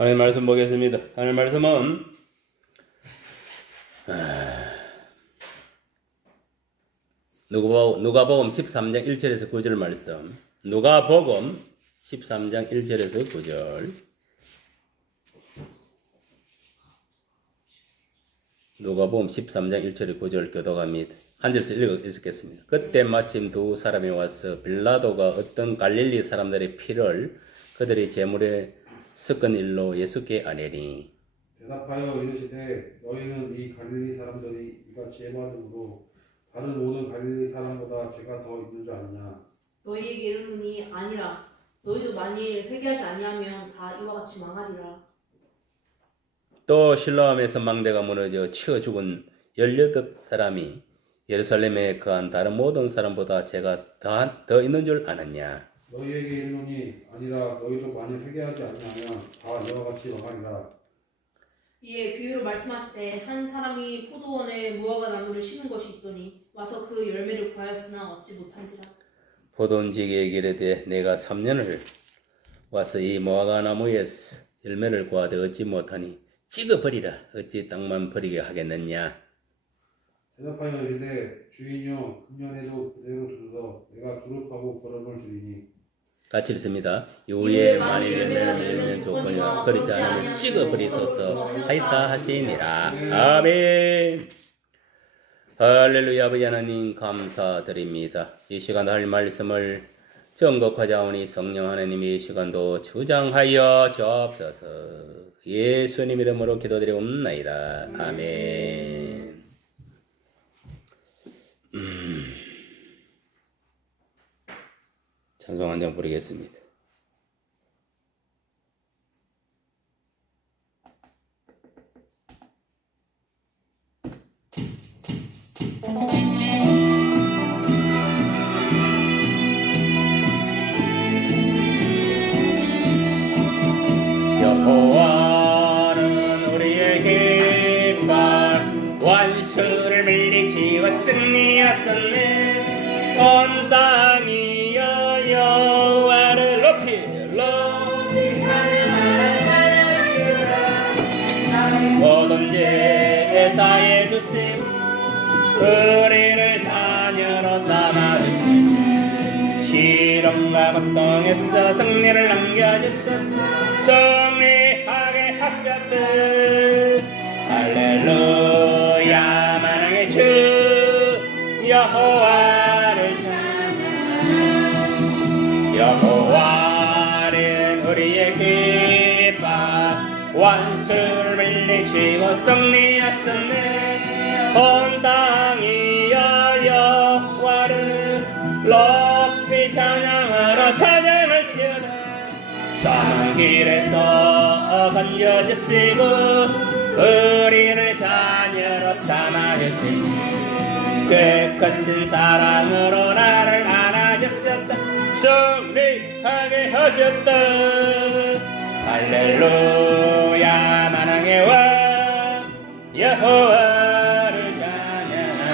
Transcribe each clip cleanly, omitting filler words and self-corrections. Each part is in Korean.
하나님 말씀 보겠습니다. 하나님 말씀은 누가복음 13장 1절에서 9절 말씀. 누가복음 13장 1절에서 9절. 누가복음 13장 1절에 9절 교독합니다. 한 절에서 읽겠습니다. 그때 마침 두 사람이 와서 빌라도가 어떤 갈릴리 사람들의 피를 그들의 제물에 섞은 일로 예수께 아뢰니 대답하여 이르시되 너희는 이 갈릴리 사람들이 이같이 해받음으로 다른 모든 갈릴리 사람보다 죄가 더 있는 줄 아느냐. 너희에게 이르노니 아니라 너희도 만일 회개하지 아니하면 다 이와 같이 망하리라. 또 실로암에서 망대가 무너져 치어 죽은 18사람이 예루살렘에 거한 다른 모든 사람보다 죄가 더 있는 줄 아느냐. 너희에게 이르노니 아니라 너희도 만일 회개하지 아니하면 다 이와 같이 망하리라. 이에 비유로 말씀하시되 한 사람이 포도원에 무화과 나무를 심은 것이 있더니 와서 그 열매를 구하였으나 얻지 못한지라. 포도원지기에게 이르되 내가 3년을 와서 이 무화과 나무에서 열매를 구하되 얻지 못하니 찍어버리라. 어찌 땅만 버리게 하겠느냐. 대답하여 이르되 주인이여 금년에도 그대로 두소서 내가 두릅하고 거름을 주리니. 같이 읽습니다. 이후에 만일 열매를 맺는 조건이와 그렇지 않으면 찍어버리소서 하였다 하시니라. 아멘. 할렐루야. 아버지 하나님 감사드립니다. 이 시간도 할 말씀을 정곡하자오니 성령 하나님이 이 시간도 주장하여 주옵소서. 예수님 이름으로 기도드리옵나이다. 아멘. 찬송 한 장 부르겠습니다. 여호와는 우리의 깃발 원수를 물리치고 승리하셨네. 온 땅이 여호와를 높이 모든 죄 사해 주심 우리를 자녀로 삼아주심 시련과 고통에서 승리를 남겨주셨 승리하게 하셨듯 할렐루야. 만왕의 주 여호와를 여호와는 우리의 깃발 원수를 물리치고 승리하셨네. 온 땅이 여호와를 높이 찬양하라. 찬양할지어다. 사망길에서 건져주시고 우리를 자녀로 삼아주시니 끝끝은 사랑으로 나를 안아주셨다. 승리하게 하셨다. 할렐루야. 만왕의 왕 여호와를 찬양하라.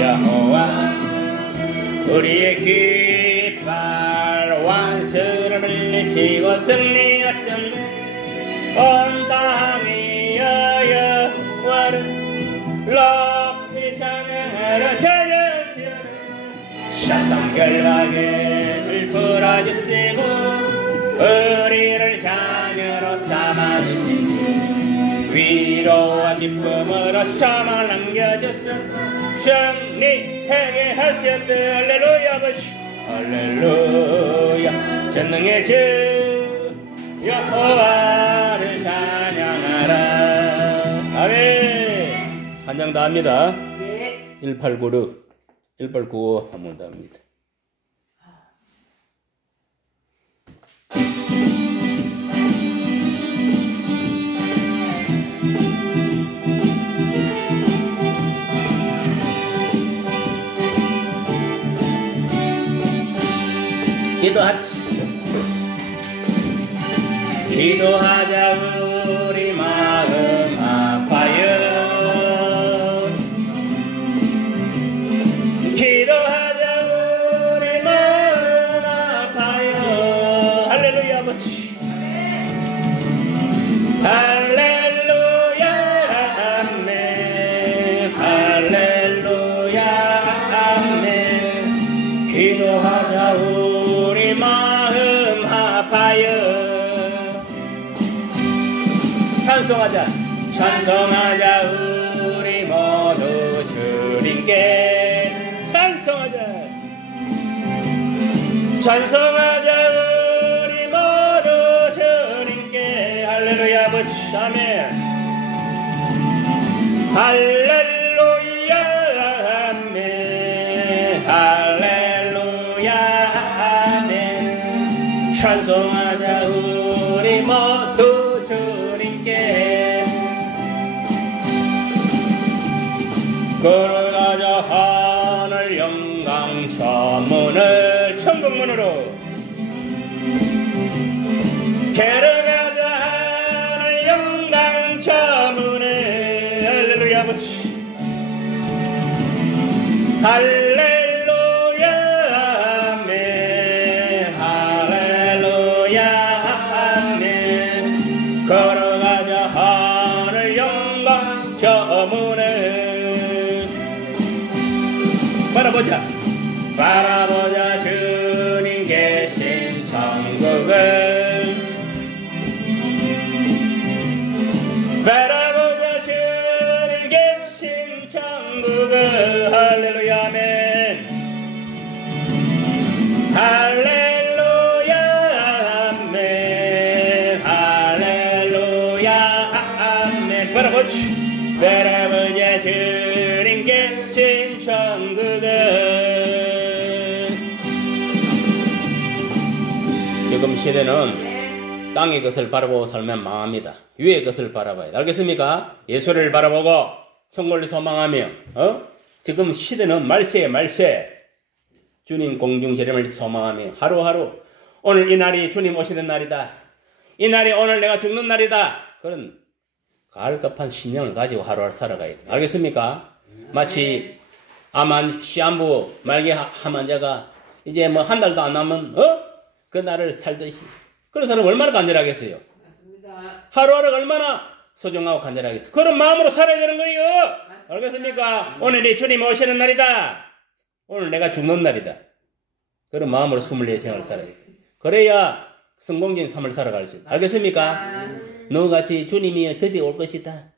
여호와 우리의 깃발 원수를 물리치고 승리하셨네. 온 땅이 여호와를 높이 찬양하라. 찬양하라. 사탄 결박을 풀어주시고 우리를 자녀로 삼아주시니 위로와 기쁨으로 사망을 남겨주셨 승리하게 하셨다. 할렐루야. 아버지 할렐루야. 전능의 주 여호와를 찬양하라. 아멘. 한 장 더 합니다. 네. 1895 한 번 더 합니다. 기도하자 우리 마음 아파요. 기도하자 우리 마음 아파요. 할렐루야. 아버지 기도하자 우리 마음 합하여 찬송하자 찬송하자 우리 모두 주님께 찬송하자 찬송하자 우리 모두 주님께 할렐루야 아버지 아멘 할렐루야 아멘 할렐루야 아멘 찬송하자 우리 모두 주님께 걸어가자 하늘 영광 저 문을 천국문으로 걸어가자 하늘 영광 저 문을 할렐루야 아버지 할렐루야 아멘 할렐루야 아멘 걸어가자 하늘 영광 저 문을 바라보자 주님 계신 천국을 바라보자 주님 계신 천국을 할렐루야 아멘 할렐루야 아멘 할렐루야 아멘 바라보자 주님 계신 천국을 지금 시대는 땅의 것을 바라보고 살면 망합니다. 위의 것을 바라봐야 돼. 알겠습니까? 예수를 바라보고 성골을 소망하며 지금 시대는 말세에 말세 주님 공중 재림을 소망하며 하루하루 오늘 이 날이 주님 오시는 날이다. 이 날이 오늘 내가 죽는 날이다. 그런 가을급한 심령을 가지고 하루하루 살아가야 돼. 알겠습니까? 마치 암한 시한부 말기 함환자가 이제 뭐 한 달도 안 남은 그 날을 살듯이 그런 사람 얼마나 간절하겠어요. 맞습니다. 하루하루가 얼마나 소중하고 간절하겠어요. 그런 마음으로 살아야 되는 거예요. 맞습니다. 알겠습니까? 오늘이 주님 오시는 날이다. 오늘 내가 죽는 날이다. 그런 마음으로 24시간을 살아야 돼. 그래야 성공적인 삶을 살아갈 수 있다. 알겠습니까? 너같이 주님이 드디어 올 것이다.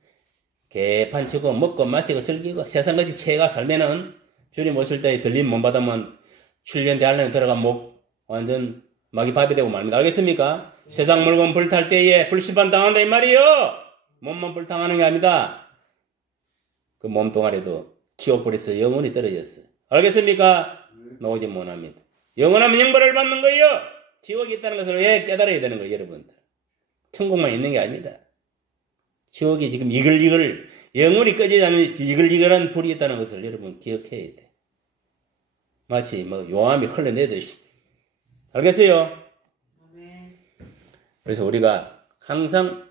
개판치고 먹고 마시고 즐기고 세상같이 채가 살면은 주님 오실 때 들림 못 받으면 7년 대한련에 들어가 목 완전 마귀밥이 되고 말입니다. 알겠습니까? 세상 물건 불탈 때에 불심판 당한다 이 말이요. 몸만 불탕하는 게 아닙니다. 그 몸뚱아리도 지옥불에서 영원히 떨어졌어요. 알겠습니까? 나오지 못합니다. 영원하면 영벌을 받는 거예요. 지옥이 있다는 것을 왜 깨달아야 되는 거예요, 여러분들. 천국만 있는 게 아닙니다. 지옥이 지금 이글이글 영원히 꺼지지 않는 이글이글한 불이 있다는 것을 여러분 기억해야 돼. 마치 뭐 용암이 흘러내듯이. 알겠어요? 그래서 우리가 항상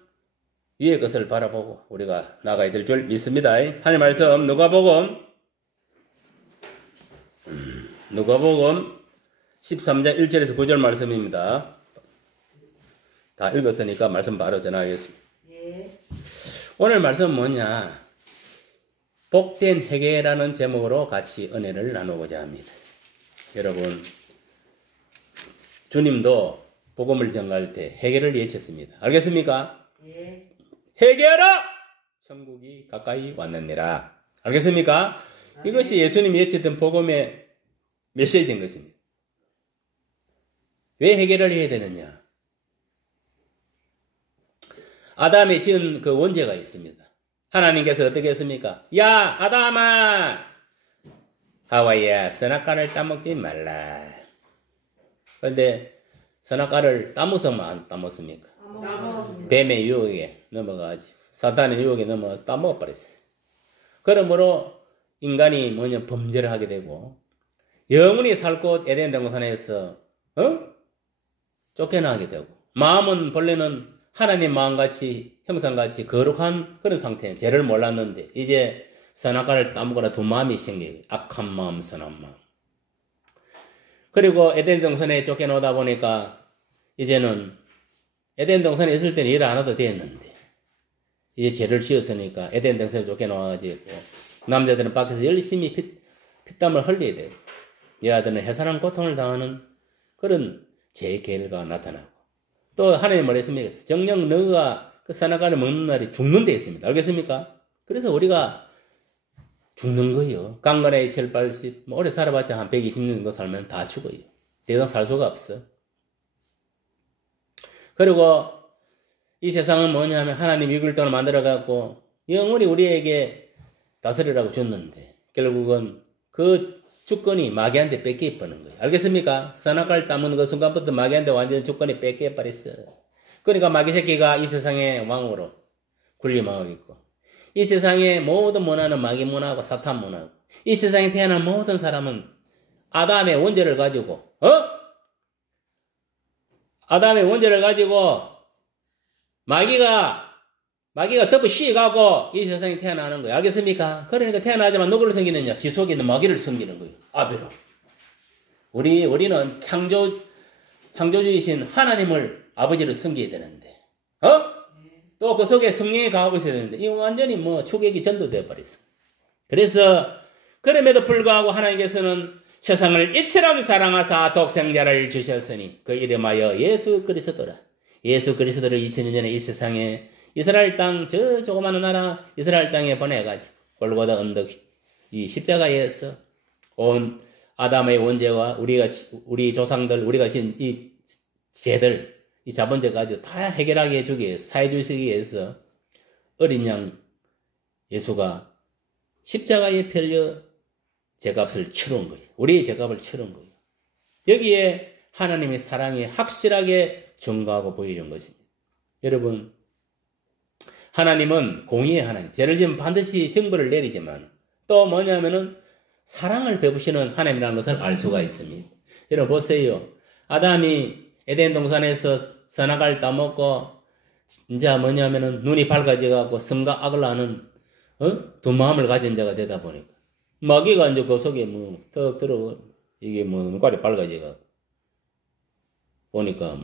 위의 것을 바라보고 우리가 나가야 될 줄 믿습니다. 하나님 말씀 누가복음 13장 1절에서 9절 말씀입니다. 다 읽었으니까 말씀 바로 전하겠습니다. 오늘 말씀은 뭐냐? 복된 회개라는 제목으로 같이 은혜를 나누고자 합니다. 여러분, 주님도 복음을 전할 때 회개를 외쳤습니다. 알겠습니까? 예. 회개하라! 천국이 가까이 왔느니라. 알겠습니까? 아멘. 이것이 예수님이 외쳤던 복음의 메시지인 것입니다. 왜 회개를 해야 되느냐? 아담이 지은 그 원죄가 있습니다. 하나님께서 어떻게 했습니까? 야, 아담아! 하와이야, 선악과를 따먹지 말라. 그런데 선악과를 따먹으면 안 따먹습니까? 뱀의 유혹에 넘어가지. 사탄의 유혹에 넘어가서 따먹어버렸어요. 그러므로 인간이 범죄를 하게 되고 영원히 살 곳 에덴 동산에서 쫓겨나게 되고 마음은 본래는 하나님 마음같이 형상같이 거룩한 그런 상태에 죄를 몰랐는데 이제 선악과를 따먹으라 두 마음이 생기고 악한 마음, 선한 마음. 그리고 에덴 동산에 쫓겨나오다 보니까 이제는 에덴 동산에 있을 때는 일 안 해도 됐는데 이제 죄를 지었으니까 에덴 동산에 쫓겨나와가지고 남자들은 밖에서 열심히 피땀을 흘려야 돼요. 이 아들은 해산한 고통을 당하는 그런 제 결과가 나타나고 또 하나님 말했습니다. 정녕 너가 그 선악과를 먹는 날이 죽는 데 있습니다. 알겠습니까? 그래서 우리가 죽는 거예요. 강간에 7, 80, 오래 살아봤자 한 120년 정도 살면 다 죽어요. 더 이상 살 수가 없어. 그리고 이 세상은 뭐냐면 하나님 이글돈을 만들어갖고 영원히 우리에게 다스리라고 줬는데 결국은 그 주권이 마귀한테 뺏겨버리는 거예요. 알겠습니까? 선악과를 따먹는 그 순간부터 마귀한테 완전히 주권이 뺏겨버렸어. 그러니까 마귀 새끼가 이 세상의 왕으로 군림하고 있고 이 세상의 모든 문화는 마귀 문화고 사탄 문화고 이 세상에 태어난 모든 사람은 아담의 원죄를 가지고 아담의 원죄를 가지고 마귀가 덮어 씌워가고 이 세상에 태어나는 거예요. 알겠습니까? 그러니까 태어나자마자 누구를 섬기느냐? 지 속에 있는 마귀를 섬기는 거예요. 아비로. 우리는 창조주이신 하나님을 아버지를 섬겨야 되는데, 또 그 속에 성령이 가하고 있어야 되는데, 이거 완전히 추격이 전도되어 버렸어. 그래서, 그럼에도 불구하고 하나님께서는 세상을 이처럼 사랑하사 독생자를 주셨으니, 그 이름하여 예수 그리스도라. 예수 그리스도를 2000년 전에 이 세상에 이스라엘 땅, 저 조그마한 나라 이스라엘 땅에 보내가지고 골고다 언덕 이 십자가에서 온 아담의 원죄와 우리 조상들 우리가 지은 이 죄들 이 자본죄까지 다 해결하게 해주기 위해서 사해주시기 위해서 어린 양 예수가 십자가에 펴려 죄값을 치른 거예요. 우리의 죄값을 치른 거예요. 여기에 하나님의 사랑이 확실하게 증거하고 보여준 것입니다. 여러분, 하나님은 공의의 하나님, 죄를 지으면 반드시 증거를 내리지만 또 뭐냐면은 사랑을 베푸시는 하나님이라는 것을 알 수가 있습니다. 여러분 보세요. 아담이 에덴 동산에서 선악과를 따먹고 이제 뭐냐면은 눈이 밝아져가고 선과 악을 아는 두 마음을 가진 자가 되다 보니까 마귀가 이제 그 속에 턱 들어 이게 눈깔이 밝아져가고 보니까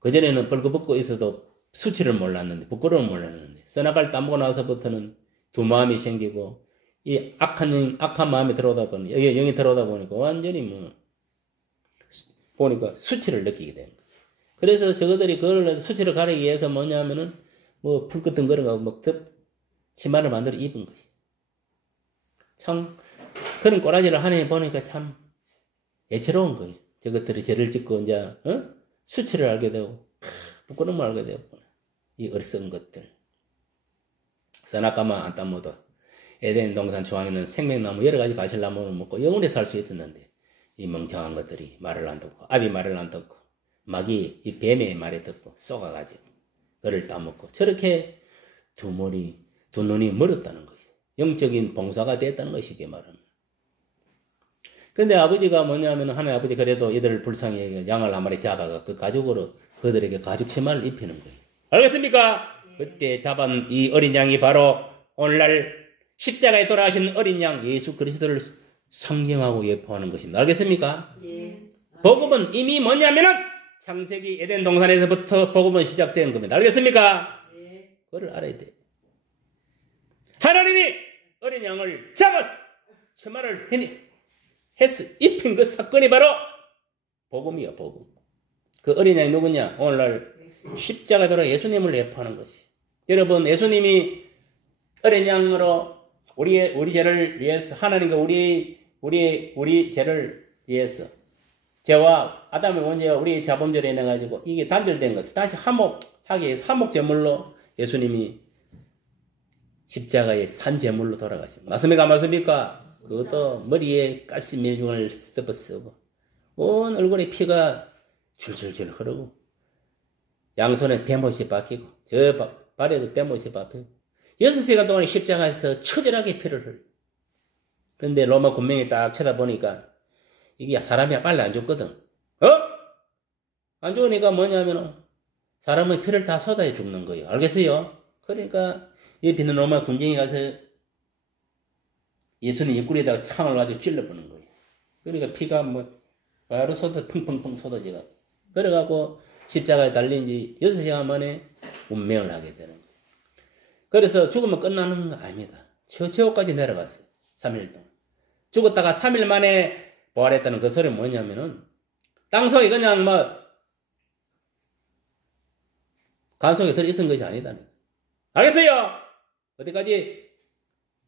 그전에는 벌거벗고 있어도 수치를 몰랐는데 부끄러움을 몰랐는데 선악과를 따먹고 나서부터는 두 마음이 생기고 이 악한 마음이 들어오다 보니 영이 들어오다 보니까 완전히 보니까 수치를 느끼게 된 거예요. 그래서 저거들이 그걸 수치를 가리기 위해서 뭐냐면은 풀끄덩거려가고 치마를 만들어 입은 거예요. 참 그런 꼬라지를 하나님 보니까 참 애처로운 거예요. 저것들이 죄를 짓고 이제 수치를 알게 되고 부끄러움을 알게 되고 이 어리석은 것들 선악과만 안 따먹어도 에덴 동산 중앙에는 생명나무 여러 가지 가실나무를 먹고 영원히 살 수 있었는데 이 멍청한 것들이 말을 안 듣고 아비 말을 안 듣고 마귀 이 뱀의 말에 듣고 쏘가가지고 그를 따먹고 저렇게 두 눈이 멀었다는 거예요. 영적인 봉사가 됐다는 것이 이게 말은. 근데 아버지가 뭐냐면 하나님 아버지 그래도 이들을 불쌍히 여겨 양을 한 마리 잡아가 그 가죽으로 그들에게 가죽 치마를 입히는 거예요. 알겠습니까? 그때 잡은 이 어린 양이 바로 오늘날 십자가에 돌아가신 어린 양 예수 그리스도를 상징하고 예포하는 것입니다. 알겠습니까? 예. 복음은 이미 뭐냐면은 창세기 에덴 동산에서부터 복음은 시작된 겁니다. 알겠습니까? 예. 그걸 알아야 돼. 하나님이 어린 양을 잡았어. 치마를 했어. 입힌 그 사건이 바로 복음이야, 복음. 그 어린 양이 누구냐? 오늘날 십자가에 돌아 예수님을 예포하는 것이. 여러분, 예수님이 어린 양으로 우리 죄를 위해서 하나님과 우리 죄를 위해서 죄와 아담의 원죄와 우리의 자범죄로 인해 가지고 이게 단절된 것을 다시 화목하게 해서 화목 제물로 예수님이 십자가의 산 제물로 돌아가십니다. 맞습니까? 맞습니까? 그것도 머리에 가시 밀중을 쓰고 온 얼굴에 피가 줄줄줄 흐르고 양손에 대못이 박히고 저 발에도 대못이 박히고 6시간 동안 십자가에서 처절하게 피를 흘려. 그런데 로마 군명이 딱 쳐다보니까 이게 사람이 빨리 안 죽거든. 안 죽으니까 뭐냐면 사람은 피를 다 쏟아야 죽는 거예요. 알겠어요? 그러니까 이 비는 로마 군정이 가서 예수님 입구리에다가 창을 가지고 찔러보는 거예요. 그러니까 피가 바로 펑펑펑 쏟아지고 그래갖고 십자가에 달린 지 6시간 만에 운명을 하게 되는 거예요. 그래서 죽으면 끝나는 거 아닙니다. 지옥까지 내려갔어요. 3일 동안. 죽었다가 3일 만에 부활했다는 그 소리는 뭐냐면은 땅속에 그냥 막 간속에 들어있은 것이 아니다. 알겠어요? 어디까지?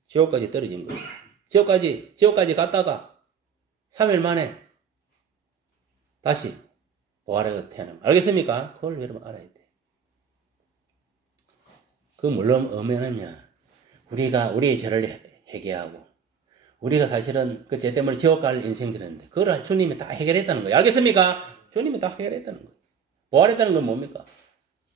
지옥까지 떨어진 거예요. 지옥까지 갔다가 3일 만에 다시 부활해서 태어난 거. 알겠습니까? 그걸 여러분 알아야 돼. 그 물론 의미는요, 우리가 우리의 죄를 해결하고, 우리가 사실은 그 죄 때문에 지옥 갈 인생들인데, 그걸 주님이 다 해결했다는 거예요. 알겠습니까? 주님이 다 해결했다는 거예요. 부활했다는 건 뭡니까?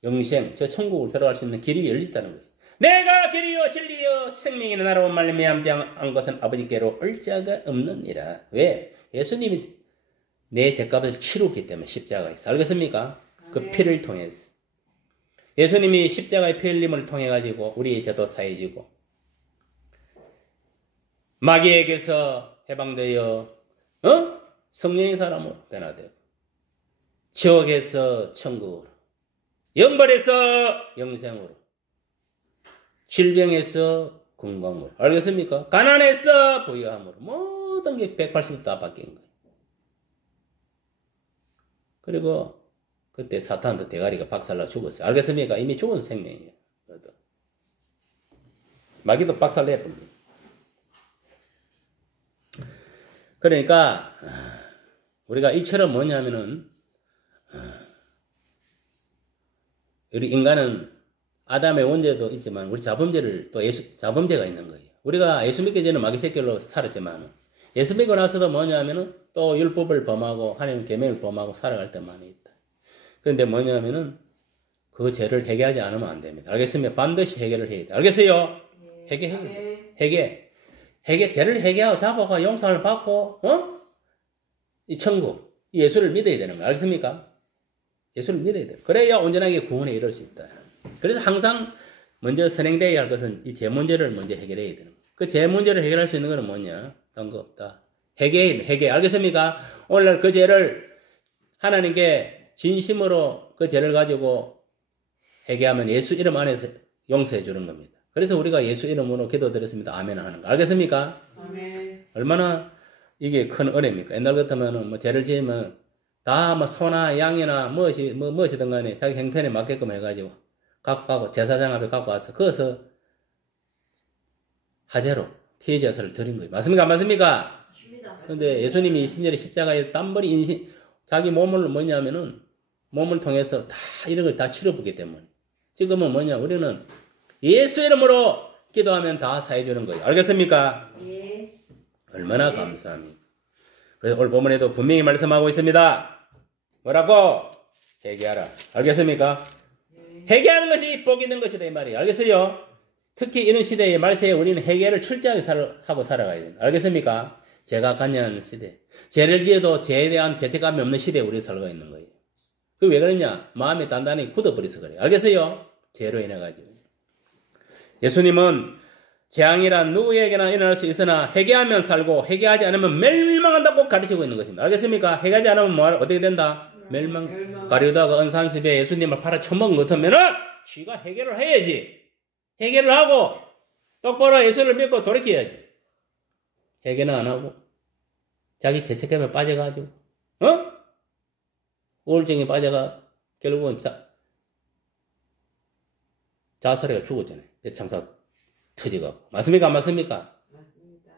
영생, 저 천국으로 들어갈 수 있는 길이 열렸다는 거예요. 내가 길이요 진리요 생명이라 나로 말미암지 않은 것은 아버지께로 올 자가 없느니라. 왜? 예수님이 내 죄값을 치렀기 때문에 십자가에서. 알겠습니까? 그 피를 통해서. 예수님이 십자가의 피 흘림을 통해 가지고 우리의 죄도 사해지고 마귀에게서 해방되어 성령의 사람으로 변화되고 지옥에서 천국으로, 영벌에서 영생으로, 질병에서 건강으로, 알겠습니까? 가난에서 부유함으로, 모든 게 180도 다 바뀐 거예요. 그리고 그때 사탄도 대가리가 박살나 죽었어요. 알겠습니까? 이미 죽은 생명이에요. 마귀도 박살내버려요. 그러니까 우리가 이처럼 뭐냐면은 우리 인간은 아담의 원죄도 있지만 우리 자범죄를 또 자범죄가 있는 거예요. 우리가 예수 믿기 전에 마귀 새끼로 살았지만 예수 믿고 나서도 뭐냐면은 또 율법을 범하고 하나님 계명을 범하고 살아갈 때 많이 있다. 그런데 뭐냐면은 그 죄를 해결하지 않으면 안 됩니다. 알겠습니까? 반드시 해결을 해야 돼. 알겠어요? 해결해야 돼. 죄를 해결하고 잡아가 용서를 받고 이 천국, 이 예수를 믿어야 되는 거야. 알겠습니까? 예수를 믿어야 돼. 그래야 온전하게 구원에 이를 수 있다. 그래서 항상 먼저 선행되어야 할 것은 이 죄 문제를 먼저 해결해야 되는 거야. 그 죄 문제를 해결할 수 있는 것은 뭐냐? 다른 거 없다. 회개. 알겠습니까? 오늘날 그 죄를 하나님께 진심으로 그 죄를 가지고 회개하면 예수 이름 안에서 용서해 주는 겁니다. 그래서 우리가 예수 이름으로 기도드렸습니다. 아멘 하는 거. 알겠습니까? 아멘. 얼마나 이게 큰 은혜입니까? 옛날 같으면 뭐 죄를 지으면 다 뭐 소나 양이나 무엇이든 간에 자기 형편에 맞게끔 해가지고 갖고 가고 제사장 앞에 갖고 와서 거기서 화제로 피해자서를 드린 거예요. 맞습니까? 안 맞습니까? 맞습니다. 그런데 예수님이 이 신절의 십자가에 땀벌이 인신 자기 몸을 뭐냐면은 몸을 통해서 다 이런 걸 다 치러보기 때문에 지금은 뭐냐 우리는 예수 이름으로 기도하면 다 사해주는 거예요. 알겠습니까? 예. 얼마나 감사합니까? 그래서 오늘 본문에도 분명히 말씀하고 있습니다. 뭐라고? 회개하라. 알겠습니까? 회개하는 것이 복 있는 것이다 이 말이에요. 알겠어요? 특히 이런 시대의 말세에 우리는 회개를 철저하게 하고 살아가야 됩니다. 알겠습니까? 죄가 관여하는 시대. 죄를 지어도 죄에 대한 죄책감이 없는 시대에 우리가 살고 있는 거예요. 그 왜 그러냐? 마음이 단단히 굳어버려서 그래요. 알겠어요? 죄로 인해가지고. 예수님은 재앙이란 누구에게나 일어날 수 있으나 회개하면 살고 회개하지 않으면 멸망한다고 가르치고 있는 것입니다. 알겠습니까? 회개하지 않으면 어떻게 된다? 멸망. 가룟유다가 은산십에 예수님을 팔아 처먹은 것 같으면은 지가 해결을 해야지. 해결을 하고 똑바로 예수를 믿고 돌이켜야지. 해결은 안 하고 자기 죄책감에 빠져가지고 우울증에 빠져가 결국은 자살해가 죽었잖아요. 대창사 터져가고. 맞습니까? 안 맞습니까? 맞습니다.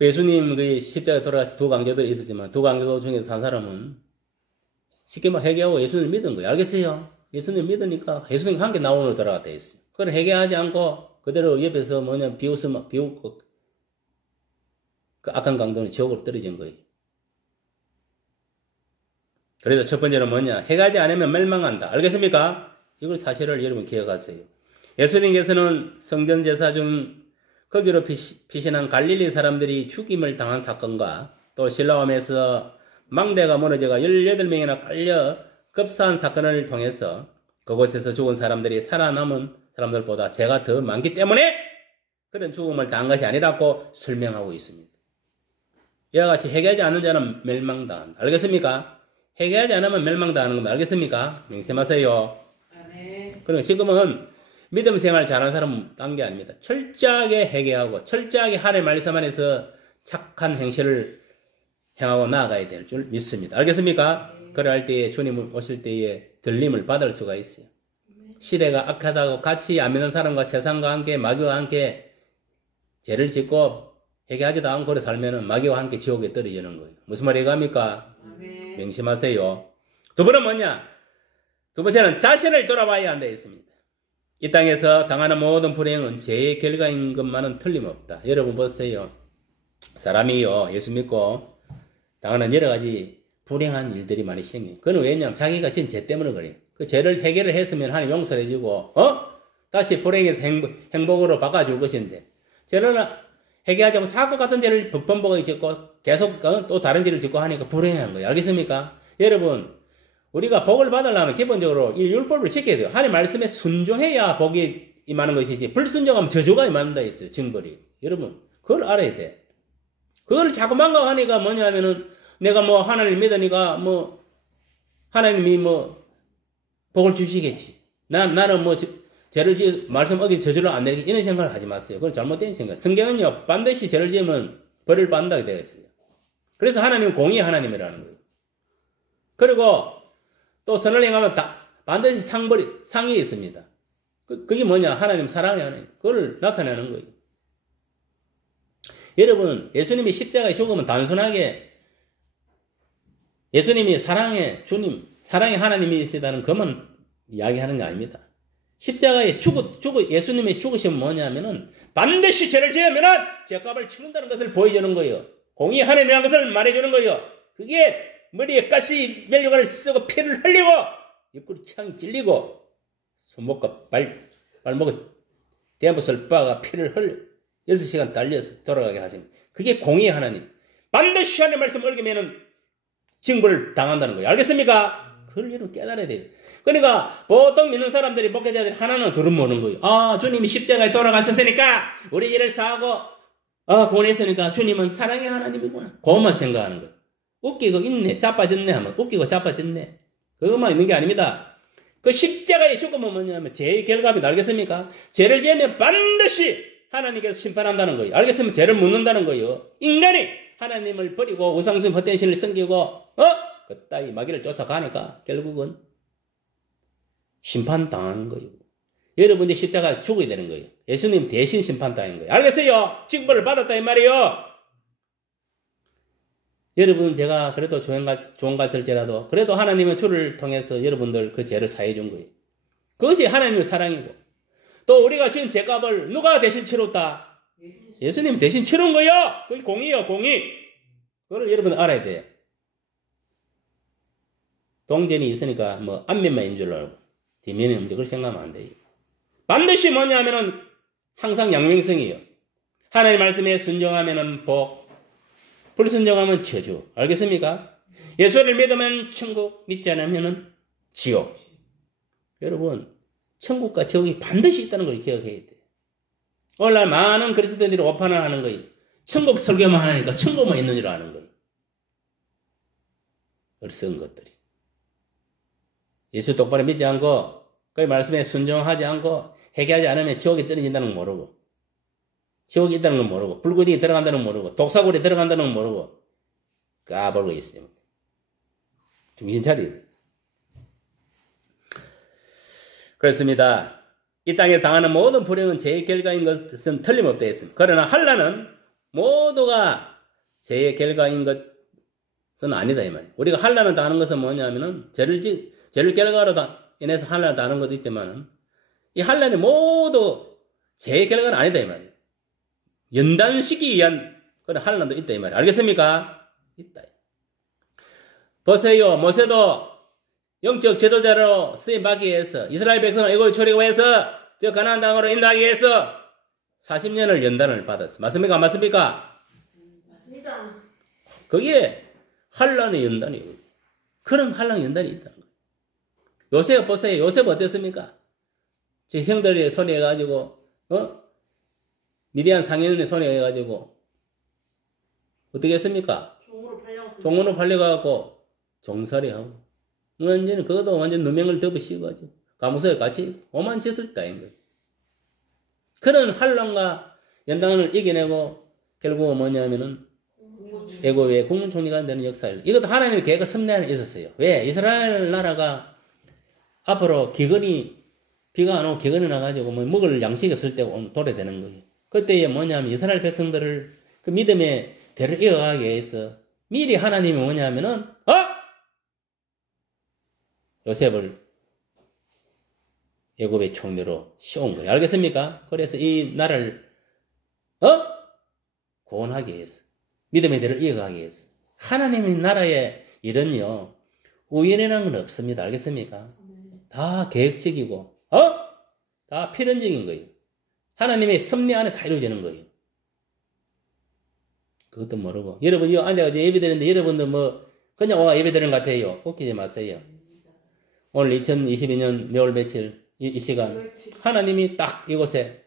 예수님 그 십자가에 돌아가서 두 강조들이 있었지만 두 강조 중에서 한 사람은 쉽게 말 회개하고 예수님을 믿은 거예요. 알겠어요? 예수님 믿으니까 예수님 함께 나오는 돌아갔다 했어요. 그걸 회개하지 않고 그대로 옆에서 비웃고 그 악한 강도는 지옥으로 떨어진 거예요. 그래서 첫 번째는 뭐냐? 회개하지 않으면 멸망한다. 알겠습니까? 이걸 사실을 여러분 기억하세요. 예수님께서는 성전 제사 중 거기로 피신한 갈릴리 사람들이 죽임을 당한 사건과 또 실로암에서 망대가 무너져가 18명이나 깔려 급사한 사건을 통해서 그곳에서 죽은 사람들이 살아남은 사람들보다 죄가 더 많기 때문에 그런 죽음을 당한 것이 아니라고 설명하고 있습니다. 이와 같이 회개하지 않는 자는 멸망당한다. 알겠습니까? 회개하지 않으면 멸망당하는 겁니다. 알겠습니까? 명심하세요. 아멘. 그럼 지금은 믿음 생활 잘하는 사람은 딴 게 아닙니다. 철저하게 회개하고 철저하게 하나님의 말씀 안에서 착한 행실을 행하고 나아가야 될 줄 믿습니다. 알겠습니까? 그럴 때에 주님 오실 때에 들림을 받을 수가 있어요. 시대가 악하다고 같이 안 믿는 사람과 세상과 함께 마귀와 함께 죄를 짓고 회개하지도 않고 그래 살면은 마귀와 함께 지옥에 떨어지는 거예요. 무슨 말이 갑니까? 명심하세요. 두 번은 뭐냐? 두 번째는 자신을 돌아봐야 한다 했습니다. 이 땅에서 당하는 모든 불행은 죄의 결과인 것만은 틀림없다. 여러분 보세요. 사람이요 예수 믿고 당하는 여러 가지 불행한 일들이 많이 생겨요. 그건 왜냐하면 자기가 지은 죄 때문에 그래요. 그 죄를 해결을 했으면 하나님 용서를 해주고 다시 불행에서 행복으로 바꿔줄 것인데 죄는 해결하지 않고 자꾸 같은 죄를 번복하게 짓고 계속 또 다른 죄를 짓고 하니까 불행한 거예요. 알겠습니까? 여러분 우리가 복을 받으려면 기본적으로 이 율법을 지켜야 돼요. 하나님 말씀에 순종해야 복이 임하는 것이지 불순종하면 저주가 임한다 했어요. 징벌이. 여러분 그걸 알아야 돼. 그걸 자꾸 망각하니까 뭐냐면은 내가 뭐 하나님 믿으니까 뭐 하나님이 뭐 복을 주시겠지. 나는 뭐 죄를 지어 말씀 어기 저주를 안 내리게 이런 생각을 하지 마세요. 그건 잘못된 생각. 성경은요 반드시 죄를 지으면 벌을 받는다고 되어 있어요. 그래서 하나님은 공의의 하나님이라는 거예요. 그리고 또 선을 행하면 반드시 상이 있습니다. 그게 뭐냐? 하나님 사랑의 하나님. 그걸 나타내는 거예요. 여러분 예수님이 십자가에 죽으면 단순하게 예수님이 사랑의 주님, 사랑의 하나님이시다는 것만 이야기하는 게 아닙니다. 십자가에 예수님이 죽으시면 뭐냐면은 반드시 죄를 지으면은 죄값을 치른다는 것을 보여주는 거예요. 공의 하나님이라는 것을 말해주는 거예요. 그게 머리에 가시 면류관을 쓰고 피를 흘리고 옆구리 창이 찔리고 손목과 발목에 대못을 빻아가 피를 흘려 6시간 달려서 돌아가게 하십니다. 그게 공의의 하나님. 반드시 하나님의 말씀을 어기면은 징벌을 당한다는 거예요. 알겠습니까? 그걸 여러분 깨달아야 돼요. 그러니까 보통 믿는 사람들이 목회자들이 하나는 들어보는 거예요. 아 주님이 십자가에 돌아가셨으니까 우리 죄를 사하고 구원했으니까 주님은 사랑의 하나님이구나. 그것만 생각하는 거예요. 웃기고 있네 자빠졌네 하면 웃기고 자빠졌네. 그것만 있는 게 아닙니다. 그 십자가의 죽음은 뭐냐면 죄의 결과입니다. 알겠습니까? 죄를 지으면 반드시 하나님께서 심판한다는 거예요. 알겠습니까? 죄를 묻는다는 거예요. 인간이 하나님을 버리고 우상숭 헛된 신을 섬기고 그따위 마귀를 쫓아가니까 결국은 심판당하는 거예요. 여러분이 십자가에 죽어야 되는 거예요. 예수님 대신 심판당한 거예요. 알겠어요? 징벌을 받았다 이 말이에요. 여러분 제가 그래도 좋은 것일지라도 그래도 하나님의 주를 통해서 여러분들 그 죄를 사해 준 거예요. 그것이 하나님의 사랑이고 또 우리가 지은 죄값을 누가 대신 치렀다? 예수님이 대신 치른 거예요. 그게 공의요 공의. 그걸 여러분 알아야 돼요. 동전이 있으니까 뭐 앞면만 있는 줄 알고 뒷면이 없는지 그걸 생각하면 안 돼요. 반드시 뭐냐 하면은 항상 양면성이에요. 하나님 말씀에 순종하면은 복, 불순종하면 저주. 알겠습니까? 예수를 믿으면 천국, 믿지 않으면 지옥. 여러분 천국과 지옥이 반드시 있다는 걸 기억해야 돼. 오늘날 많은 그리스도인들이 오판을 하는 거예요. 천국 설교만 하니까 천국만 있는 줄 아는 거예요. 어리석은 것들이. 예수 똑바로 믿지 않고 그 말씀에 순종하지 않고 회개하지 않으면 지옥에 떨어진다는 건 모르고 지옥이 있다는 건 모르고 불구덩이 들어간다는 건 모르고 독사골에 들어간다는 건 모르고 까불고 있어요. 정신 차려야 돼. 그렇습니다. 이 땅에 당하는 모든 불행은 죄의 결과인 것은 틀림없다 했습니다. 그러나 한란은 모두가 죄의 결과인 것은 아니다 이 말이에요. 우리가 한란을 당하는 것은 뭐냐면은 죄를 결과로 인해서 한란을 당하는 것도 있지만 이 한란이 모두 죄의 결과는 아니다 이 말이에요. 연단시키기 위한 그런 한란도 있다 이 말이에요. 알겠습니까? 있다. 보세요. 모세도 영적 지도자로 쓰임받기 위해서 이스라엘 백성을 애굽을 출애굽해서 저 가나안 땅으로 인도하기 위해서 40년을 연단을 받았어. 맞습니까? 맞습니까? 맞습니다. 거기에 한란의 연단이에요. 그런 한란 연단이 있다는 거예요. 요셉 보세요. 요셉 어땠습니까? 제 형들이 손에 해가지고 미디안 상인의 손에 해가지고 어떻게 했습니까? 종으로 팔려가고 종살이하고 완전히 그것도 완전 누명을 덮으시고 감옥소에 같이 오만 짓을 따인 거예요. 그런 환란과 연단을 이겨내고 결국은 뭐냐면은 애굽의 국무총리가 되는 역사예요. 이것도 하나님의 계획과 섭리 안에 있었어요. 왜? 이스라엘 나라가 앞으로 비가 안 오고 기근이 나가지고 뭐 먹을 양식이 없을 때 도래되는 거예요. 그때에 뭐냐면 이스라엘 백성들을 그 믿음의 대를 이어가기 위해서 미리 하나님이 뭐냐면은 요셉을 애굽의 총리로 씌운 거예요. 알겠습니까? 그래서 이 나라를 구원하기 위해서 믿음의 대를 이어가기 위해서 하나님의 나라의 일은요 우연이라는 건 없습니다. 알겠습니까? 다 계획적이고 다 필연적인 거예요. 하나님의 섭리 안에 다 이루어지는 거예요. 그것도 모르고 여러분 이거 앉아가지고 예배드리는데 여러분도 뭐 그냥 와 예배드리는 것 같아요. 웃기지 마세요. 오늘 2022년 몇월 며칠 이 시간 하나님이 딱 이곳에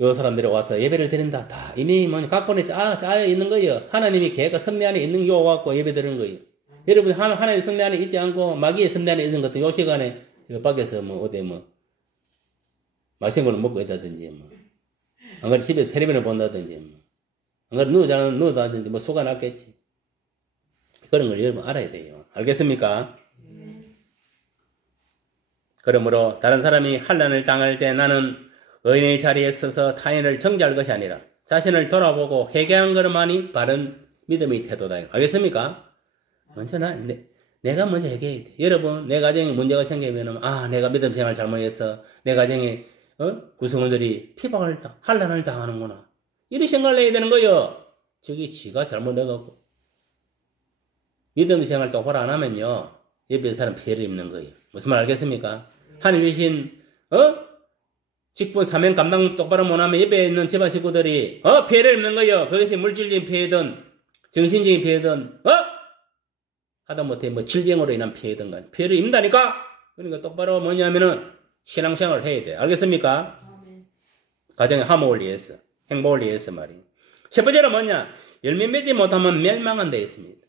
요 사람들이 와서 예배를 드린다. 다 이미 뭐 각본에 짜여 있는 거예요. 하나님이 계획과 섭리 안에 있는 요 갖고 예배 드리는 거예요. 여러분 하나님의 섭리 안에 있지 않고 마귀의 섭리 안에 있는 것도 요 시간에 밖에서 뭐 어디 뭐 맛있는 거는 먹고 있다든지 뭐 안 그래 집에 텔레비전을 본다든지 뭐 안 그래 누워다든지 뭐 소가 났겠지. 그런 걸 여러분 알아야 돼요. 알겠습니까? 그러므로 다른 사람이 환난을 당할 때 나는 의인의 자리에 서서 타인을 정죄할 것이 아니라 자신을 돌아보고 회개한 것만이 바른 믿음의 태도다. 알겠습니까? 먼저 내가 먼저 회개해야 돼. 여러분 내 가정에 문제가 생기면 내가 믿음 생활 잘못해서 내 가정에 구성원들이 피박을 환난을 당하는구나. 이리 생각을 해야 되는 거예요. 저기 지가 잘못해갖고 믿음 생활 똑바로 안 하면요 옆에 사람 피해를 입는 거예요. 무슨 말 알겠습니까? 하나님 주신 직분 사명 감당 똑바로 못하면 옆에 있는 집안 식구들이 피해를 입는 거예요. 그것이 물질적인 피해든 정신적인 피해든 하다못해 뭐 질병으로 인한 피해든 간에 피해를 입는다니까. 그러니까 똑바로 뭐냐면은 신앙생활을 해야 돼. 알겠습니까? 가정의 화목을 위해서 행복을 위해서 말이에요. 첫 번째는 뭐냐? 열매 맺지 못하면 멸망한 데 있습니다.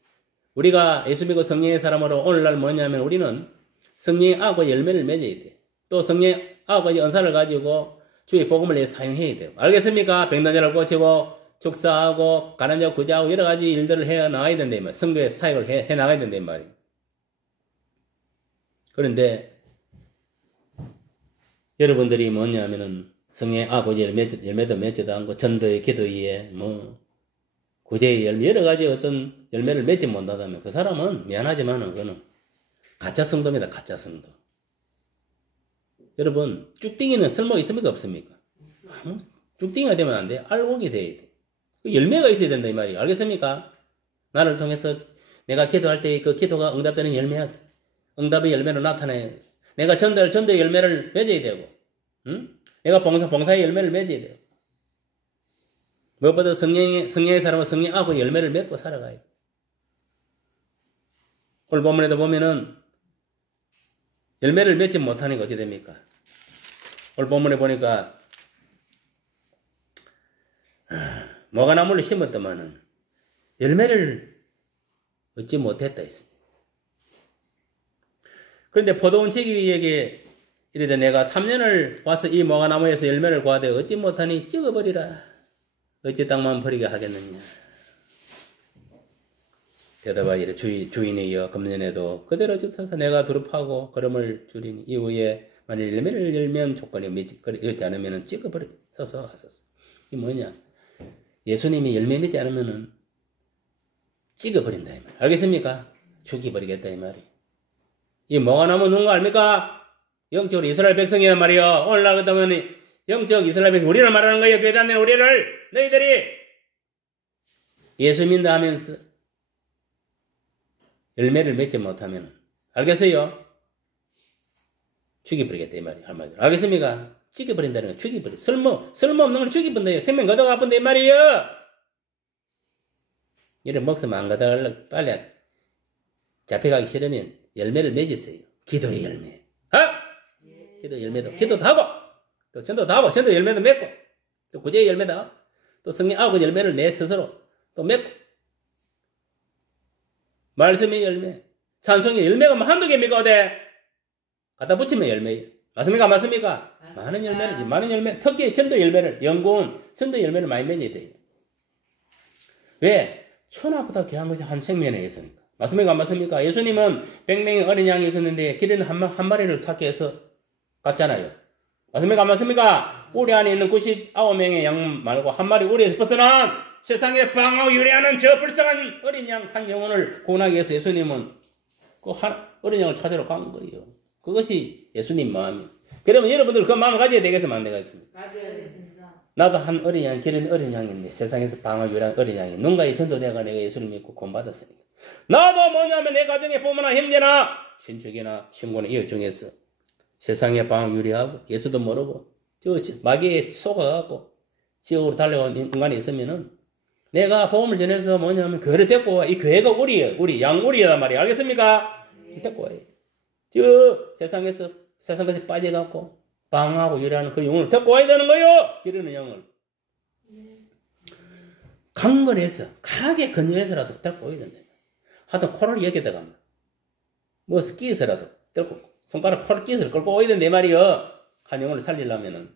우리가 예수 믿고 성령의 사람으로 오늘날 뭐냐면 우리는 성령의 악과 열매를 맺어야 돼. 또 성령의 악과 은사를 가지고 주의 복음을 위해 사용해야 돼요. 알겠습니까? 병든자를 고치고 축사하고 가난자 구제하고 여러 가지 일들을 해 나가야 된다 이 말이에요. 성교의 사역을 해 나가야 된다 이 말이에요. 그런데 여러분들이 뭐냐면은 성령의 악과 열매도 맺지도 않고 전도의 기도의 뭐 구제의 열매 여러 가지 어떤 열매를 맺지 못한다면 그 사람은 미안하지만은 그거는 가짜 성도입니다. 가짜 성도. 여러분 쭉딩이는 쓸모 있습니까 없습니까? 쭉딩이가 되면 안 돼. 알곡이 돼야 돼. 그 열매가 있어야 된다 이 말이에요. 알겠습니까? 나를 통해서 내가 기도할 때 그 기도가 응답되는 열매야. 응답의 열매로 나타나야 내가 전도의 열매를 맺어야 되고 내가 봉사의 열매를 맺어야 돼요. 무엇보다 성령의 사람은 성령하고 열매를 맺고 살아가요. 오늘 본문에도 보면은 열매를 맺지 못하니까 어찌 됩니까? 오늘 본문에 보니까 모가나무를 심었더만은 열매를 얻지 못했다 했습니다. 그런데 포도원 지기에게 이르되 내가 3년을 와서 이 모가나무에서 열매를 구하되 얻지 못하니 찍어버리라. 어찌 땅만 버리게 하겠느냐. 대답하여 이르 주인이 이어 금년에도 그대로 주셔서 내가 두릅하고 걸음을 줄이니 이후에 만일 열매를 열면 조건이 이렇지 않으면 찍어버리소서 하소서. 이 뭐냐? 예수님이 열매 맺지 않으면은 찍어버린다 이 말. 알겠습니까? 죽여버리겠다 이 말이. 이 모가나무 누군 거 압니까? 영적으로 이스라엘 백성이란 말이요. 오늘날 그러면 영적 이스라엘 백성 우리를 말하는 거예요. 교회 다니는 우리를 너희들이 예수 믿는다 하면서 열매를 맺지 못하면 알겠어요? 죽여버리겠다 이 말이에요. 한마디로. 알겠습니까? 죽여버린다는 거 죽여버려. 쓸모없는 걸 죽여버린다. 생명 걷어가본다 이 말이에요. 이런 목숨 안 걷어가려고 빨리 잡혀가기 싫으면 열매를 맺으세요. 기도의 열매. 기도 열매도 기도도 하고 또 전도도 하고 전도 열매도 맺고 또 구제의 열매도 하고 또 성령하고 열매를 내 스스로 또 맺고 말씀의 열매 찬송의 열매가 뭐 한두 개입니까 어디 갖다 붙이면 열매예요. 맞습니까? 맞습니까? 많은 열매, 특히 전도 열매를, 연구원 전도 열매를 많이 맺어야 돼요. 왜? 천하보다 귀한 것이 한 생명에 있으니까. 맞습니까? 안 맞습니까? 예수님은 100명의 어린 양이 있었는데 길에는 한 마리를 찾기 위해서 갔잖아요. 맞습니까? 안 맞습니까? 우리 안에 있는 99명의 양 말고 한 마리 우리에서 벗어난 세상에 방황 유래하는 저 불쌍한 어린 양 한 영혼을 구원하기 위해서 예수님은 그 어린 양을 찾으러 간 거예요. 그것이 예수님 마음이에요. 그러면 여러분들 그 마음을 가져야 되겠으면 안 되겠습니까? 가져야겠습니다. 나도 한 어린 양, 기른 어린 양인데 세상에서 방황 유래한 어린 양이 누군가의 전도대가 내가 예수를 믿고 구원받았으니까. 나도 뭐냐면 내 가정에 부모나 형제나 친척이나 친구나 이웃 중에서 세상에 방황 유래하고 예수도 모르고 저 마귀에 속아갖고 지옥으로 달려온 인간이 있으면은 내가 복음을 전해서 뭐냐면 교회를 데리고 와. 이 교회가 우리예요. 우리 양우리란 말이에요. 알겠습니까? 데리고 와요. 저 세상에서 빠져갖고 방황하고 유래하는 그 영혼을 데리고 와야 되는 거예요. 기르는 영을. 강건해서 강하게 건조해서라도 데리고 와야 된다. 하여튼 코를 여기다가 무엇을 끼어서라도 데리고 손가락 코를 끼어서 끌고 와야 된다 말이에요. 한 영혼을 살리려면은.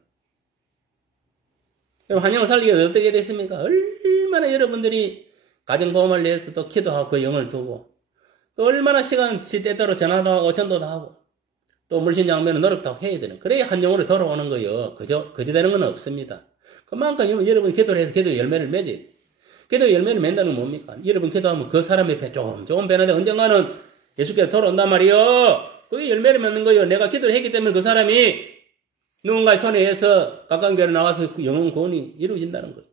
그럼 한 영혼을 살리기 위해서 어떻게 됐습니까? 얼마나 여러분들이 가정보험을 위해서 또 기도하고 그 영을 두고 또 얼마나 시간 시대대로 전화도 하고 전도도 하고 또 물신양면은 노력도 해야 되는. 그래야 한 영혼이 돌아오는 거예요. 그저 되는 건 없습니다. 그만큼 여러분 기도를 해서 기도 열매를 맺어야 돼. 기도 열매를 맺는다는 건 뭡니까? 여러분 기도하면 그 사람의 배 조금 배는데 언젠가는 예수께서 돌아온단 말이에요. 그게 열매를 맺는 거예요. 내가 기도를 했기 때문에 그 사람이 누군가의 손에 의해서 가까운 교회로 나가서 그 영혼 구원이 이루어진다는 거예요.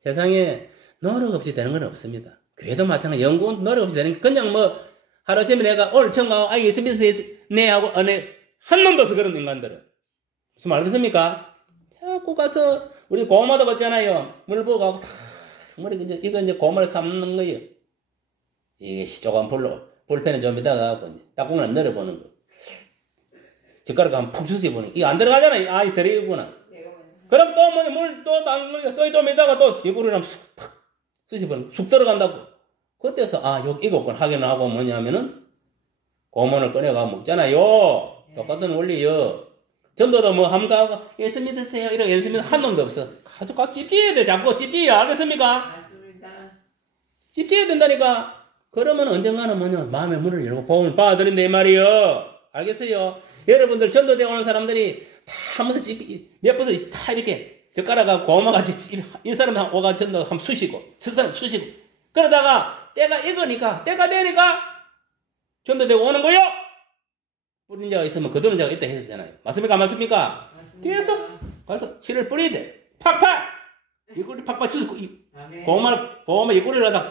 세상에 노력 없이 되는 건 없습니다. 교회도 마찬가지. 연구원 노력 없이 되는 게 그냥 뭐 하루아침에 내가 오늘 처음 가고 예수 믿어서 네 하고 한 놈도 없어. 그런 인간들은. 무슨 말 알겠습니까? 자꾸 가서 우리 고마도 봤잖아요. 물 부어 가고 다 이거 이제 고마를 삶는 거예요. 이게 조금 볼펜에 좀 이따가 딱공을 늘어보는 거. 젓가락 한번 푹 쑤셔보는 거. 이거 안 들어가잖아요. 아, 이 들어가구나. 그럼 또 뭐 물 또 담그니까 또 좀 이따가 또 이거를 푹 쑤셔보는 쑥 들어간다고. 그때서 이거건 확인하고 뭐냐면은 고문을 꺼내가 먹잖아요. 똑같은 원리요. 전도도 뭐 함가하고 예수 믿으세요. 이런 예수 믿는 한 놈도 없어. 아주 꽉 찝찝해야 돼. 자꾸 찝찝해야 알겠습니까? 맞습니다. 찝찝해야 된다니까. 그러면 언젠가는 뭐냐 마음의 문을 열고 복음을 받아들인다 이 말이요. 알겠어요? 여러분들 전도대 오는 사람들이 다 한 번씩 몇 번씩 다 이렇게 젓가락하고 고마같이 이 사람 오가 전도 한번 쑤시고 저 사람 쑤시고 그러다가 때가 익으니까 때가 되니까 전도대 오는 거요. 뿌린 자가 있으면 거두는 자가 있다 했잖아요. 맞습니까? 안 맞습니까? 계속 가서 씨를 뿌려야 돼. 팍팍! 이꼬리 팍팍 쑤시고 고마 이꼬리를 하다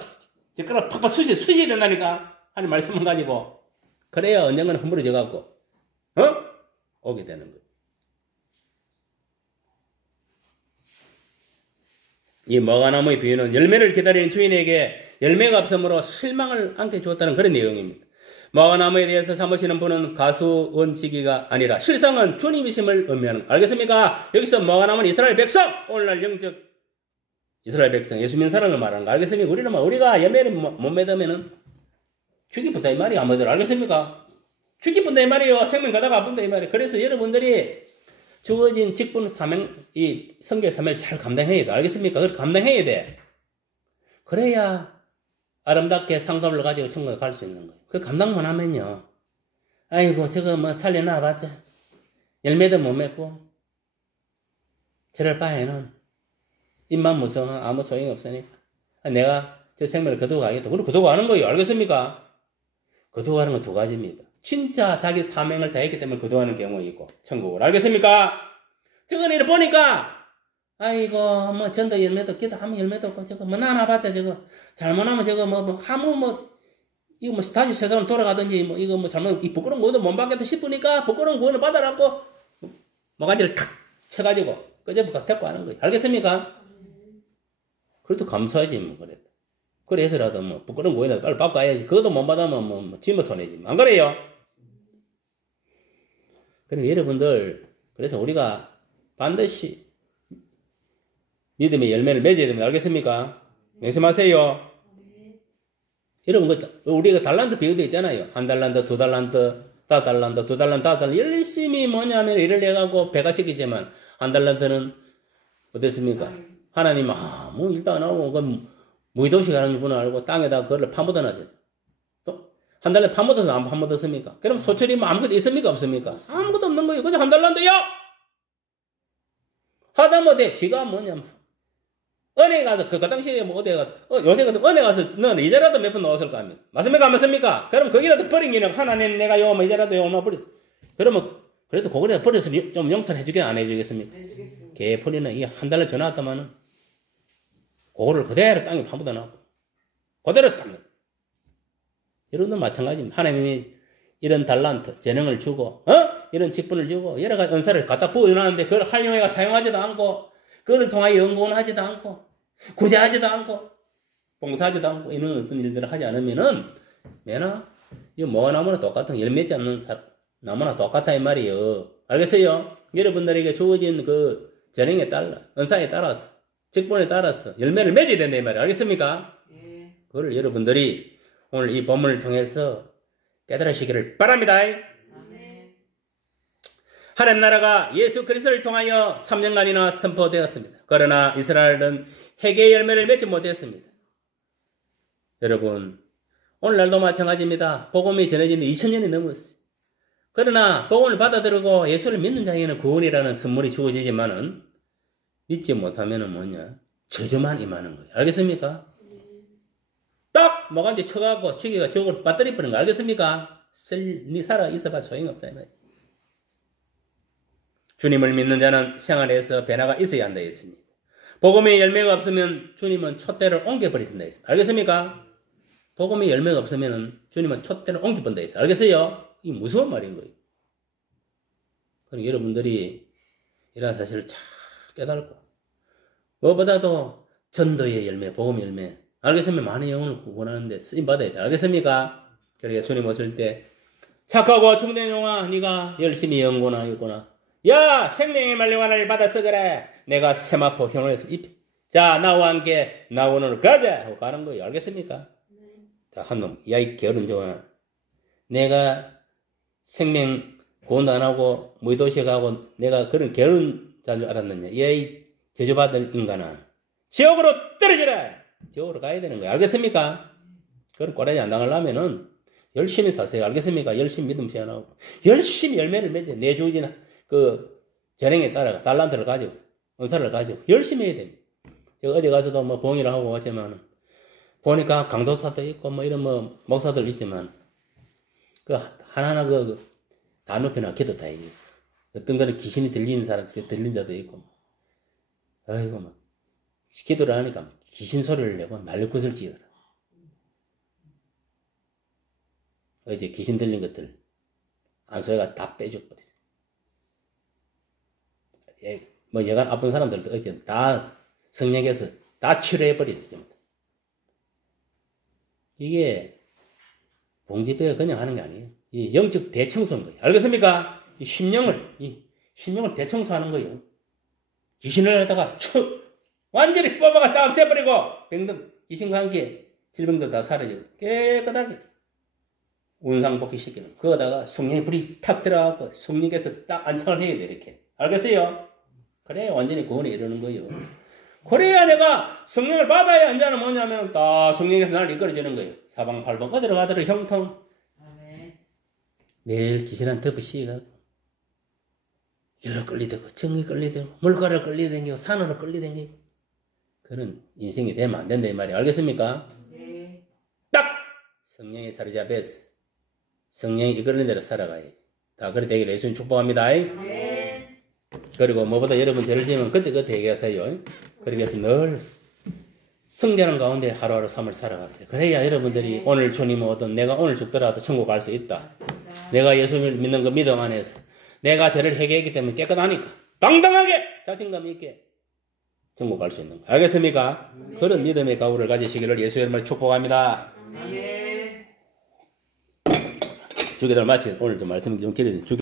젓가락 팍팍 쑤셔야 된다니까. 하는 말씀을 가지고 그래야 언젠가는 허물어져 갖고 오게 되는 거예요. 이 무화과나무의 비유는 열매를 기다리는 주인에게 열매가 없으므로 실망을 안게 주었다는 그런 내용입니다. 무화과나무에 대해서 삼으시는 분은 가수원지기가 아니라 실상은 주님이심을 의미하는. 알겠습니까? 여기서 무화과나무는 이스라엘 백성, 오늘날 영적 이스라엘 백성, 예수 믿는 사람을 말하는 거. 알겠습니까? 우리가 열매를 못 맺으면은 죽이뿐다 이 말이야. 아무들 알겠습니까? 죽이뿐다 이 말이에요. 생명 가다가 아픈다 이 말이에요. 그래서 여러분들이 주어진 직분 사명, 이 성경 사명을 잘 감당해야 돼. 알겠습니까? 그걸 감당해야 돼. 그래야 아름답게 상급을 가지고 천국에 갈 수 있는 거예요. 그 감당만 하면요. 아이고, 저거 뭐 살려놔봤자 열매도 못 맺고 저럴 바에는 입만 무성하 아무 소용이 없으니까 내가 저 생명을 거두고 가겠다. 그리고 거두고 가는 거예요. 알겠습니까? 거두고 가는 건 두 가지입니다. 진짜 자기 사명을 다했기 때문에 거두가는 경우 있고 천국을. 알겠습니까? 저거 내려 보니까 아이고 뭐 전도 열매도 기도 하면 열매도 없고 저거 뭐 나눠봤자 저거 잘못하면 저거 뭐 아무 이거 뭐 다시 세상으로 돌아가든지 뭐 이거 뭐 잘못 이 부끄러운 구원을 못 받겠다 싶으니까 부끄러운 구원을 받아갖고 뭐가지를 탁 쳐가지고 끄집어 데리고 하는 거예요. 알겠습니까? 그래도 감사하지 뭐 그래도. 그래서라도 뭐 부끄러운 구원이라도 빨리 받고 가야지. 그것도 못 받으면 뭐 짐을 손해지. 안 그래요? 그러니까 여러분들 그래서 우리가 반드시 믿음의 열매를 맺어야 됩니다. 알겠습니까? 명심하세요. 여러분 우리가 달란트 비유도 있잖아요. 1달란트, 2달란트, 5달란트, 2달란트, 5달란트 열심히 뭐냐면 일을 해가고 배가 시키지만 한 달란트는 어땠습니까? 하나님 아무 일도 안 하고 그건 무의도식 하는 분 알고 땅에다 그걸 파묻어놔죠. 또 한 달에 파묻어서 안 파묻었습니까? 그럼 소철이 뭐 아무것도 있습니까? 없습니까? 아무것도 없는 거예요. 그냥 한 달란트요. 하다못해 쥐가 뭐냐면 은행 가서 그 당시에 뭐 어디 가서 요새 같은 은행 가서 너는 이자라도 몇 번 넣었을 거 아닙니까? 맞습니까? 안 맞습니까? 그럼 거기라도 버린 기는 하나님 내가 요 뭐 이자라도 요만 버려. 그러면 그래도 그거라도 버려서 좀 용서를 해주게 안 해주겠습니까? 개풀이는 이 한 달에 전화 왔다마는 그거를 그대로 땅에 파묻어 놨고 그대로 땅에. 여러분도 마찬가지입니다. 하나님이 이런 달란트, 재능을 주고 이런 직분을 주고 여러 가지 은사를 갖다 부어놨는데 그걸 활용해가 사용하지도 않고 그걸 통하여 연구하지도 않고 구제하지도 않고 봉사하지도 않고 이런 어떤 일들을 하지 않으면은 매나 이 뭐가 나무나 똑같은 열 맺지 않는 나무나 똑같아 이 말이에요. 알겠어요? 여러분들에게 주어진 그 재능에 따라 은사에 따라서 직분에 따라서 열매를 맺어야 된다 이 말이에요. 알겠습니까? 예. 그걸 여러분들이 오늘 이 본문을 통해서 깨달으시기를 바랍니다. 아멘. 하나님 나라가 예수 그리스도를 통하여 3년간이나 선포되었습니다. 그러나 이스라엘은 회개의 열매를 맺지 못했습니다. 여러분 오늘날도 마찬가지입니다. 복음이 전해진 지 2000년이 넘었어요. 그러나 복음을 받아들이고 예수를 믿는 자에게는 구원이라는 선물이 주어지지만은 믿지 못하면은 뭐냐 저주만 임하는 거예요. 알겠습니까? 딱 뭐가지 쳐갖고 지기가 저걸 빠뜨려 버리는 거 알겠습니까? 니 살아 있어봐 소용없다 이 말이야. 주님을 믿는 자는 생활에서 변화가 있어야 한다 했습니다. 복음의 열매가 없으면 주님은 촛대를 옮겨버리신다 했습니다. 알겠습니까? 복음의 열매가 없으면 주님은 촛대를 옮겨본다 했어요. 알겠어요? 이 무서운 말인 거예요. 그러니까 여러분들이 이런 사실을 잘 깨달고 무엇보다도 전도의 열매, 복음의 열매 알겠습니까? 많은 영혼을 구원하는데 쓰임받아야 돼. 알겠습니까? 그러니까 주님 오실 때 착하고 충된 종아 네가 열심히 연구하였구나. 야 생명의 말려관을 받아 쓰거라. 내가 세마포 현원에서 입히. 자 나와 함께 나 오늘 가자 하고 가는 거예요. 알겠습니까? 자 한놈 야 이 게으른 종아 내가 생명 구원도 안 하고 무의도시에 가고 내가 그런 게으른 자인 줄 알았느냐. 야 이 저주받을 인간아 지옥으로 떨어지라. 지옥으로 가야 되는 거예요. 알겠습니까? 그런 꼬라지 안 당하려면은 열심히 사세요. 알겠습니까? 열심히 믿음 세워나오고 열심히 열매를 맺어 내 주어진 그 재능에 따라 달란트를 가지고 은사를 가지고 열심히 해야 됩니다. 제가 어디 가서도 뭐 봉의를 하고 왔지만 보니까 강도사도 있고 뭐 이런 뭐 목사들 있지만 그 하나하나 그 다 높이나 기도 다 해줬어. 어떤 거는 귀신이 들리는 사람 들린 자도 있고 아이고 막 기도를 하니까 귀신 소리를 내고 난리굿을 지더라. 어제 귀신 들린 것들 안소희가 다 빼줘버렸어. 뭐 여간 아픈 사람들도 어제 다 성령에서 다 치료해버렸어. 이게 봉지배가 그냥 하는 게 아니에요. 이 영적 대청소인 거예요. 알겠습니까? 이 심령을 대청소하는 거예요. 귀신을 하다가 완전히 뽑아가 다 없애버리고 병든 귀신과 함께 질병도 다 사라지고 깨끗하게 운상복귀시키는 그거다가 성령의 불이 탁 들어가고 성령께서 딱 안창을 해야 돼 이렇게. 알겠어요? 그래야 완전히 구원에 이르는 거예요. 그래야 내가 성령을 받아야 한자는 뭐냐면 다 성령께서 나를 이끌어주는 거예요. 사방팔방 어디로 가더라도 형통. 매일 귀신한 덮어 씌워가고 일로 끌리대고 정이 끌리대고 물가를 끌리대고 산으로 끌리대고 그런 인생이 되면 안 된다 이 말이에요. 알겠습니까? 네. 딱 성령의 사로잡혀서 성령이 이끌는 대로 살아가야지. 다 그래 되기를 예수님 축복합니다. 네. 그리고 뭐보다 여러분 죄를 지으면 그때 얘기하세요. 그렇게 해서 늘 성전하는 가운데 하루하루 삶을 살아갔어요. 그래야 여러분들이 오늘 주님 오든 내가 오늘 죽더라도 천국 갈 수 있다. 내가 예수님을 믿는 그 믿음 안에서 내가 죄를 회개했기 때문에 깨끗하니까 당당하게 자신감 있게 천국 갈 수 있는 거. 알겠습니까? 그런 믿음의 가구를 가지시기를 예수의 이름으로 축복합니다. 아멘. 주기도를 마치 오늘 좀 말씀 좀 드려야